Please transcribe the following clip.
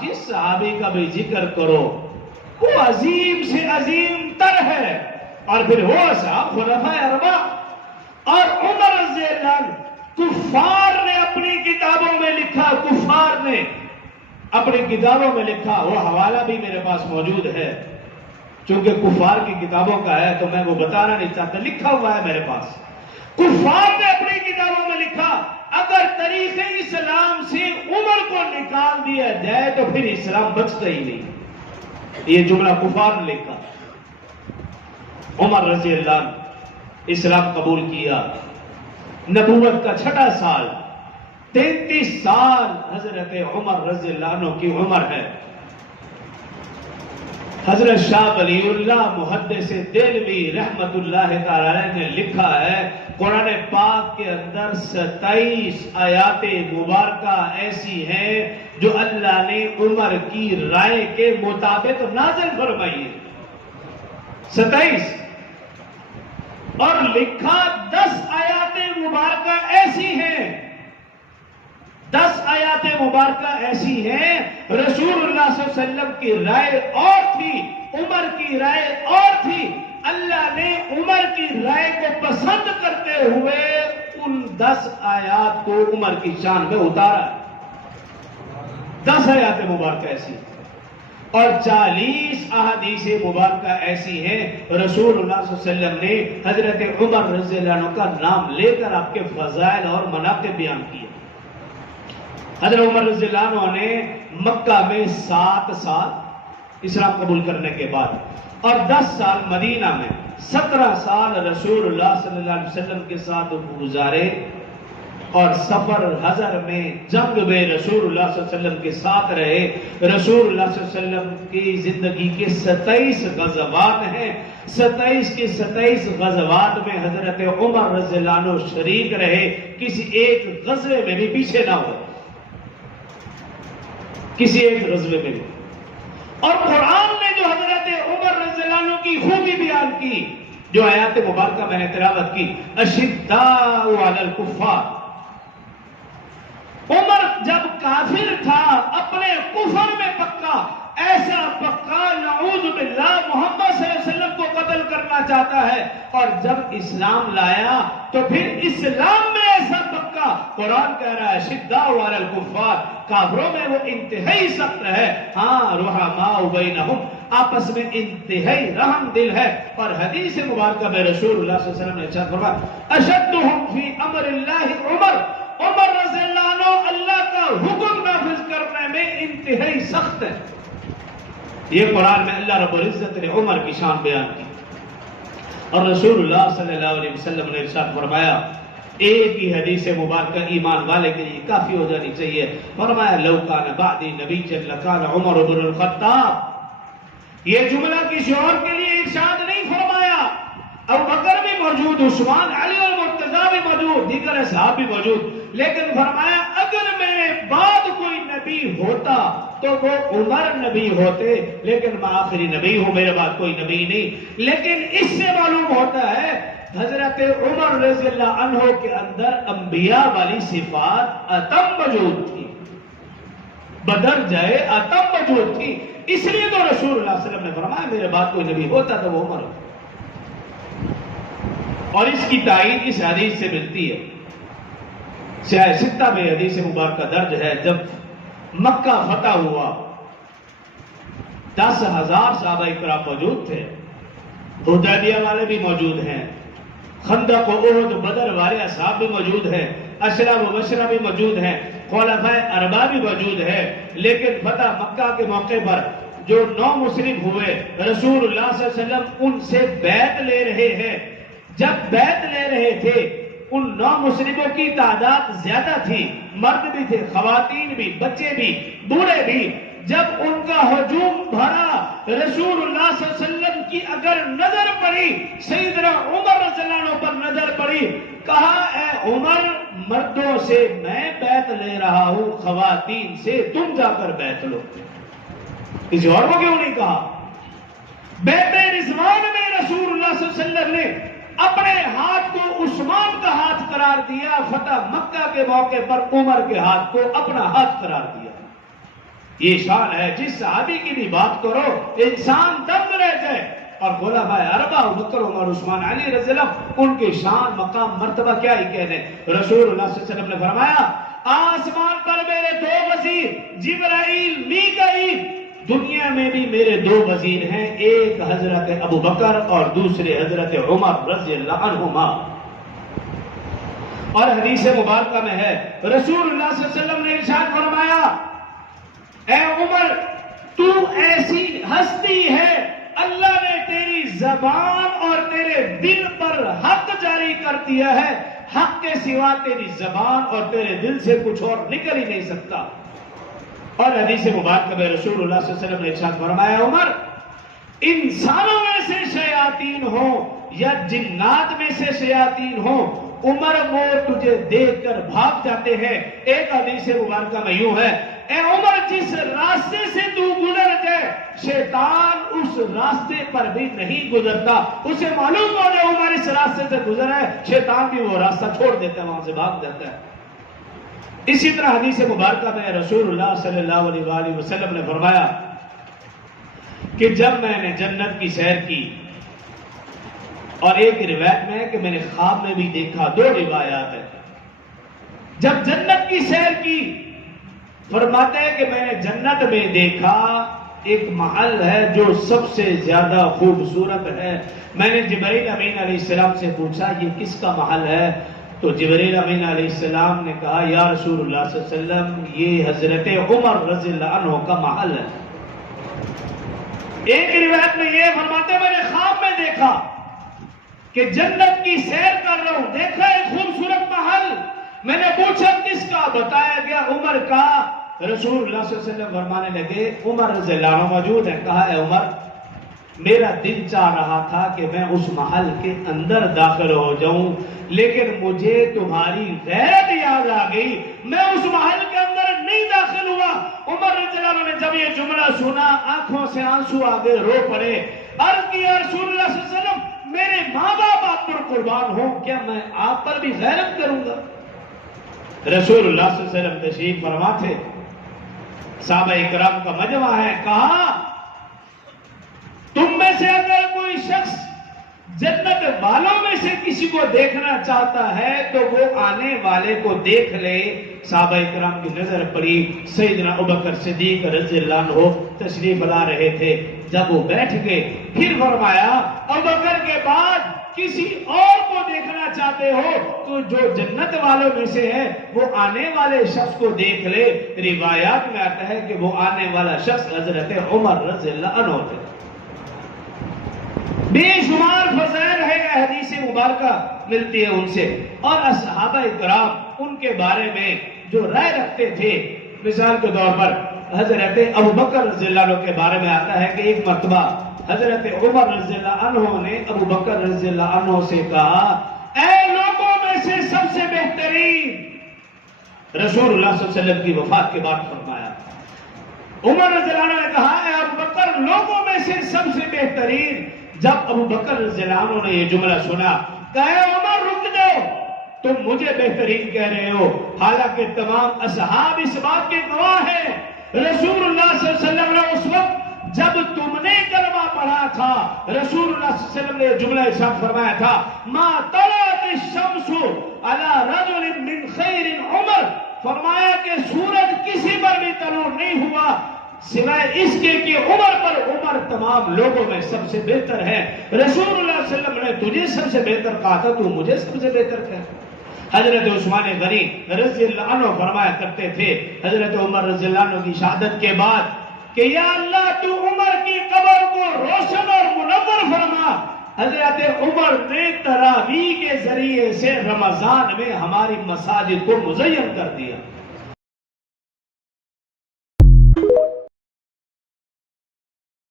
جس صحابی کا بھی ذکر کرو وہ عظیم سے عظیم تر ہے، اور پھر وہ صاحب خلفائے اربعہ اور عمر رضی اللہ عنہ۔ کفار نے اپنی کتابوں میں لکھا، کفار نے اپنی کتابوں میں لکھا، وہ حوالہ بھی میرے پاس موجود ہے، چونکہ کفار کی کتابوں کا ہے تو میں وہ بتانا نہیں چاہتا، لکھا ہوا ہے میرے پاس۔ کفار نے اپنی کتابوں میں لکھا اگر طریق اسلام سے عمر کو نکال دیا جائے تو پھر اسلام بچتا ہی نہیں، یہ جملہ کفار نے لکھا۔ عمر رضی اللہ عنہ اسلام قبول کیا، نبوت کا چھٹا سال، 33 سال حضرت عمر رضی اللہ عنہ کی عمر ہے۔ حضرت شاہ ولی اللہ محدث دہلوی رحمت اللہ تعالی نے لکھا ہے قرآن پاک کے اندر 27 آیات مبارکہ ایسی ہیں جو اللہ نے عمر کی رائے کے مطابق نازل فرمائی ہے، 27، اور لکھا 10 آیات مبارکہ ایسی ہیں، 10 آیات مبارکہ ایسی ہیں رسول اللہ صلی اللہ علیہ وسلم کی رائے اور تھی، عمر کی رائے اور تھی، اللہ نے عمر کی رائے کو پسند کرتے ہوئے ان 10 آیات کو عمر کی شان میں اتارا۔ 10 آیات مبارکہ ایسی اور 40 احادیث مبارکہ ایسی ہیں رسول اللہ صلی اللہ علیہ وسلم نے حضرت عمر رضی اللہ عنہ کا نام لے کر آپ کے فضائل اور مناقب بیان کیے۔ حضرت عمر رضی اللہ عنہ نے مکہ میں 7 سال اسلام قبول کرنے کے بعد اور 10 سال مدینہ میں، 17 سال رسول اللہ صلی اللہ علیہ وسلم کے ساتھ گزارے، اور سفر حضر میں جنگ میں رسول اللہ صلی اللہ علیہ وسلم کے ساتھ رہے۔ رسول اللہ صلی اللہ علیہ وسلم کی زندگی کے 27 غزوات ہیں، 27 کے 27 غزوات میں حضرت عمر رضی اللہ عنہ شریک رہے، کسی ایک غزوے میں بھی پیچھے نہ ہو، کسی ایک غزوے میں بھی۔ اور قرآن نے جو حضرت عمر رضی اللہ عنہ کی خوبی بیان کی، جو آیات مبارکہ میں نے تلاوت کی، اشداء علی الکفار، عمر جب کافر تھا اپنے کفر میں پکا، ایسا پکا نعوذ باللہ محمد صلی اللہ علیہ وسلم کو قتل کرنا چاہتا ہے، اور جب اسلام لایا تو پھر اسلام میں ایسا پکا، قرآن کہہ رہا ہے شداء علی الکفار، کافروں میں وہ انتہائی سخت ہے، ہاں رحماء بینہم، آپس میں انتہائی رحم دل ہے۔ اور حدیث مبارکہ میں رسول اللہ صلی اللہ علیہ وسلم نے ارشاد فرمایا اشدہم فی امر اللہ عمر، عمر رضی اللہ عنہ اللہ کا حکم نافذ کرنے میں انتہائی سخت ہے۔ یہ قرآن میں اللہ رب العزت نے عمر کی شان بیان کی، اور رسول اللہ صلی اللہ علیہ وسلم نے ارشاد فرمایا، ایک ہی حدیث مبارکہ ایمان والے کے لیے کافی ہو جانی چاہیے، فرمایا لو کان بعدی نبی لکان عمر بن الخطاب۔ یہ جملہ کسی اور کے لیے ارشاد نہیں فرمایا، ابو بکر بھی موجود، عثمان، علی اور مرتضیٰ بھی موجود، دیگر اصحاب بھی موجود، لیکن فرمایا اگر میرے بعد کوئی نبی ہوتا تو وہ عمر نبی ہوتے، لیکن میں آخری نبی ہوں، میرے بعد کوئی نبی نہیں۔ لیکن اس سے معلوم ہوتا ہے حضرت عمر رضی اللہ عنہ کے اندر انبیاء والی صفات اتم موجود تھی، بدرجہ اتم موجود تھی، اس لیے تو رسول اللہ صلی اللہ علیہ وسلم نے فرمایا میرے بعد کوئی نبی ہوتا تو وہ عمر ہوتا۔ اور اس کی تائید اس حدیث سے ملتی ہے، سیاہ ستہ میں حدیث مبارکہ درج ہے، جب مکہ فتح ہوا 10,000 صحابہ کرام موجود تھے، حدیبیہ والے بھی موجود ہیں، خندق و احد بدر والے اصحاب بھی موجود ہیں، عشرہ مبشرہ بھی موجود ہیں، خلفائے اربعہ بھی موجود ہیں، لیکن فتح مکہ کے موقع پر جو 9 مسلم ہوئے رسول اللہ صلی اللہ علیہ وسلم ان سے بیعت لے رہے ہیں۔ جب بیعت لے رہے تھے ان 9 مسلموں کی تعداد زیادہ تھی، مرد بھی تھے، خواتین بھی، بچے بھی، بوڑھے بھی۔ جب ان کا ہجوم بھرا، رسول اللہ صلی اللہ علیہ وسلم کی اگر نظر پڑی، سیدنا عمر رضی اللہ عنہ پر نظر پڑی، کہا اے عمر، مردوں سے میں بیعت لے رہا ہوں، خواتین سے تم جا کر بیعت لو۔ کسی اور کو کیوں نہیں کہا؟ بیعت رضوان میں رسول اللہ صلی اللہ علیہ وسلم نے اپنے ہاتھ کو عثمان کا ہاتھ قرار دیا، فتح مکہ کے موقع پر عمر کے ہاتھ کو اپنا ہاتھ قرار دیا۔ یہ شان ہے جس صحابی کی بھی بات کرو انسان دم رہ جائے. اور خلفائے اربعہ ابو بکر عمر عثمان علی رضی اللہ ان کے شان مقام مرتبہ کیا ہی کہنے. رسول اللہ صلی اللہ علیہ وسلم نے فرمایا آسمان پر میرے دو وزیر جبرائیل میکائیل، دنیا میں بھی میرے دو وزیر ہیں، ایک حضرت ابو بکر اور دوسرے حضرت عمر رضی اللہ عنہما. اور حدیث مبارکہ میں ہے رسول اللہ صلی اللہ علیہ وسلم نے ارشاد فرمایا اے عمر تو ایسی ہستی ہے اللہ نے تیری زبان اور تیرے دل پر حق جاری کر دیا ہے، حق کے سوا تیری زبان اور تیرے دل سے کچھ اور نکل ہی نہیں سکتا. اور حدیث مبارکہ میں رسول اللہ صلی اللہ علیہ وسلم نے ارشاد فرمایا عمر انسانوں میں سے شیاطین ہو یا جنات میں سے شیاطین ہو، عمر وہ تجھے دیکھ کر بھاگ جاتے ہیں. ایک حدیث مبارکہ میں یوں ہے اے عمر جس راستے سے تو گزر جائے شیطان اس راستے پر بھی نہیں گزرتا، اسے معلوم ہو جائے عمر اس راستے سے گزرا ہے شیطان بھی وہ راستہ چھوڑ دیتا ہے، وہاں سے بھاگ جاتا ہے. اسی طرح حدیث مبارکہ میں رسول اللہ صلی اللہ علیہ وآلہ وسلم نے فرمایا کہ جب میں نے جنت کی سیر کی، اور ایک روایت میں ہے کہ میں نے خواب میں بھی دیکھا، دو روایات ہیں. جب جنت کی سیر کی فرماتے ہیں کہ میں نے جنت میں دیکھا ایک محل ہے جو سب سے زیادہ خوبصورت ہے. میں نے جبرائیل امین علیہ السلام سے پوچھا یہ کس کا محل ہے؟ تو جبرائیل امین علیہ السلام نے کہا یا رسول اللہ صلی اللہ علیہ وسلم یہ حضرت عمر رضی اللہ عنہ کا محل ہے. ایک روایت میں یہ فرماتے میں نے خواب میں دیکھا کہ جنت کی سیر کر رہا ہوں، دیکھا ایک خوبصورت محل. میں نے پوچھا کس کا؟ بتایا گیا عمر کا. رسول اللہ صلی اللہ علیہ وسلم فرمانے لگے عمر رضی اللہ عنہ موجود ہے. کہا اے عمر میرا دل چاہ رہا تھا کہ میں اس محل کے اندر داخل ہو جاؤں، لیکن مجھے تمہاری غیرت یاد آ گئی، میں اس محل کے اندر نہیں داخل ہوا. عمر رضی اللہ عنہ نے جب یہ جملہ سنا آنکھوں سے آنسو آگے رو پڑے. عرض کیا رسول اللہ صلی اللہ علیہ وسلم میرے ماں باپ آپ پر قربان ہوں، کیا میں آپ پر بھی غیرت کروں گا؟ رسول اللہ صلی اللہ علیہ وسلم تشریف فرما تھے، صحابہ اکرام کا مجمع ہے. کہا تم میں سے اگر کوئی شخص جنت والوں میں سے کسی کو دیکھنا چاہتا ہے تو وہ آنے والے کو دیکھ لے. صحابہ اکرام کی نظر پڑی، سیدنا ابوبکر صدیق رضی اللہ عنہ تشریف لا رہے تھے. جب وہ بیٹھ گئے پھر فرمایا ابوبکر کے بعد کسی اور کو دیکھنا چاہتے ہو تو جو جنت والوں میں سے ہے وہ آنے والے شخص کو دیکھ لے. روایات میں آتا ہے کہ وہ آنے والا شخص حضرت عمر رضی اللہ عنہ تھے. بے شمار فضائل ہے حدیث مبارکہ ملتی ہے ان سے. اور اصحابہ اکرام ان کے بارے میں جو رائے رکھتے تھے، مثال کے طور پر حضرت ابوبکر رضی اللہ عنہ کے بارے میں آتا ہے کہ ایک مرتبہ حضرت عمر رضی اللہ عنہ نے ابوبکر رضی اللہ عنہ سے کہا اے لوگوں میں سے سب سے بہترین. رسول اللہ صلی اللہ علیہ وسلم کی وفات کے بعد فرمایا. عمر رضی اللہ عنہ نے کہا اے ابوبکر لوگوں میں سے سب سے بہترین. جب ابوبکر رضی اللہ عنہ نے یہ جملہ سنا کہا عمر رک جاؤ، تم مجھے بہترین کہہ رہے ہو، حالانکہ تمام اصحاب اس بات کے گواہ ہیں. رسول اللہ صلی اللہ علیہ وسلم نے اس وقت جب تم نے کلمہ پڑھا تھا رسول اللہ صلی اللہ علیہ وسلم نے جملہ ارشاد فرمایا تھا ما طلعت الشمس علی رجل من خیر عمر. فرمایا کہ سورج کسی پر بھی طلوع نہیں ہوا سوائے اس کے کہ عمر پر. عمر تمام لوگوں میں سب سے بہتر ہے. رسول اللہ صلی اللہ علیہ وسلم نے تجھے سب سے بہتر کہا تھا، تو مجھے سب سے بہتر کہا. حضرت عثمان غنی رضی اللہ عنہ فرمایا کرتے تھے حضرت عمر رضی اللہ عنہ کی شہادت کے بعد کہ یا اللہ تو عمر کی قبر کو روشن اور منور فرما. حضرت عمر نے تراویح کے ذریعے سے رمضان میں ہماری مساجد کو مزین کر دیا.